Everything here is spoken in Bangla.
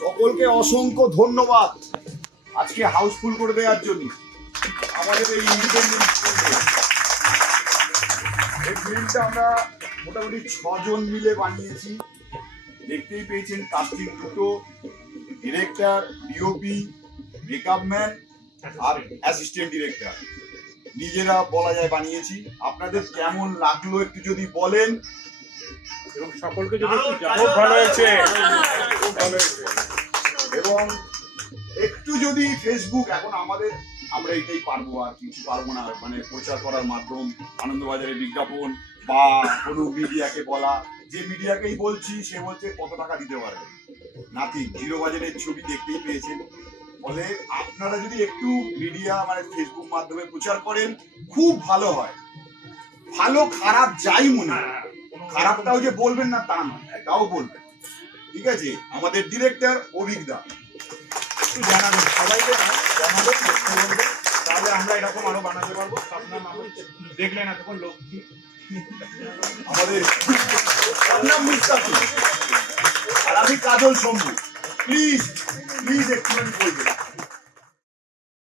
সকলকে অসংখ্য ধন্যবাদ আজকে হাউসফুল করে দেওয়ার জন্য আমাদের এই ইন্ডিপেন্ডেন্ট এই ফিল্মটা আমরা মোটামুটি 6 জন মিলে বানিয়েছি। দেখতেই পেয়েছেন কাস্টিং দুটো, ডিরেক্টর, ডিওপি, মেকআপ ম্যান আর অ্যাসিস্ট্যান্ট ডিরেক্টর নিজেরা বলা যায় বানিয়েছি। আপনাদের কেমন লাগলো একটু যদি বলেন, এবং সকলকে যদি খুব ভালো হয়েছে এবং একটু যদি ফেসবুক এখন আমরা এটাই পারবো, আর কিছু পারবো না, মানে প্রচার করার মাধ্যম আনন্দবাজারে বিজ্ঞাপন বা কোনো মিডিয়াকে বলা, যে মিডিয়াকেই বলছি সে বলছে কত টাকা দিতে পারবে, নাথিং, 0 বাজেটের ছবি দেখতেই পেয়েছেন। ফলে আপনারা যদি একটু মিডিয়া মানে ফেসবুক মাধ্যমে প্রচার করেন খুব ভালো হয়। ভালো খারাপ যাই মনে হয়, খারাপটাও যে বলবেন না তা নয়, এটাও বলবেন, ঠিক আছে? আমাদের ডিরেক্টর অভিজ্ঞতা একটু জানাবেন, সবাইকে জানাবেন, বলবেন, তাহলে আমরা এরকম আরো বানাতে পারবো। আপনার নাম দেখলেন এতক্ষণ লক্ষ্মী, আমাদের নাম মুস্তাফি আর আমি কাজল শম্ভু। প্লিজ একটুখানি বলবেন।